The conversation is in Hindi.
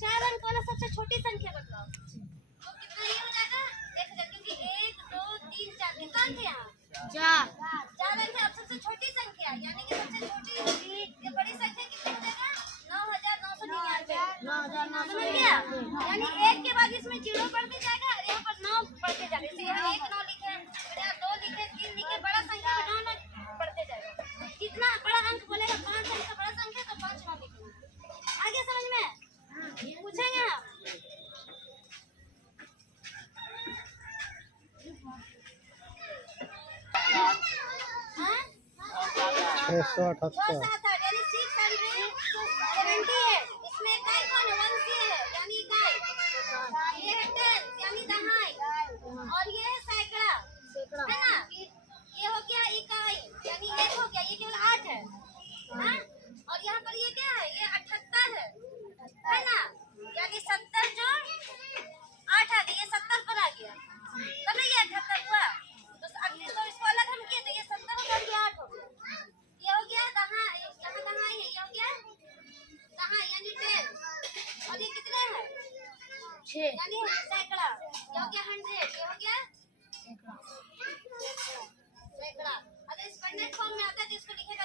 4 अंक वाला सबसे छोटी संख्या बताओ। तो कितना ये हो जाएगा 1000, क्योंकि 1 2 3 4 कितना अंक है यहाँ 4 अंक है। अब सबसे छोटी संख्या यानी कि सबसे छोटी ये बड़ी संख्या कितनी हो जाएगा 9999। समझ गया? यानी 1 के बाद इसमें 0 बढ़ते जाएगा और यहाँ पर 9 बढ़ते जाएगा। इसे यहाँ 1 9 लिखे, फिर यहाँ 2 लिखे, 3 लिखे, बड़ा संख्या में 9 बढ़ते जाएगा। कितना बड़ा अंक बोलेगा 5 अंक का बड़ा संख्या तो 5 9 लिखेंगे। आगे समझ में पूछेंगे आप? हाँ? 678 यानी 678 इसमें इकाई कौन है 1 है यानी इकाई, ये है 10 यानी दहाई, और ये है सैकड़ा है ना। ये हो गया इकाई यानी 1 हो गया, ये केवल 8 है हाँ? और यहाँ पर ये क्या है ये 78 है ना, यानी 70 जो 8 आ गया, ये 70 पर आ गया तब ये 78 हुआ। तो अगले तो इसको अलग हम किए तो ये 70 हो गया, 8 हो गया, ये हो गया दहाई, यहाँ दहाई है, ये हो गया दहाई यानी 10, और ये कितने हैं 6 यानी सैकड़ा, ये हो गया 100, ये हो गया सैकड़ा। अगर स्टैंडर्ड फॉर्म में आता है तो इसको लिखेगा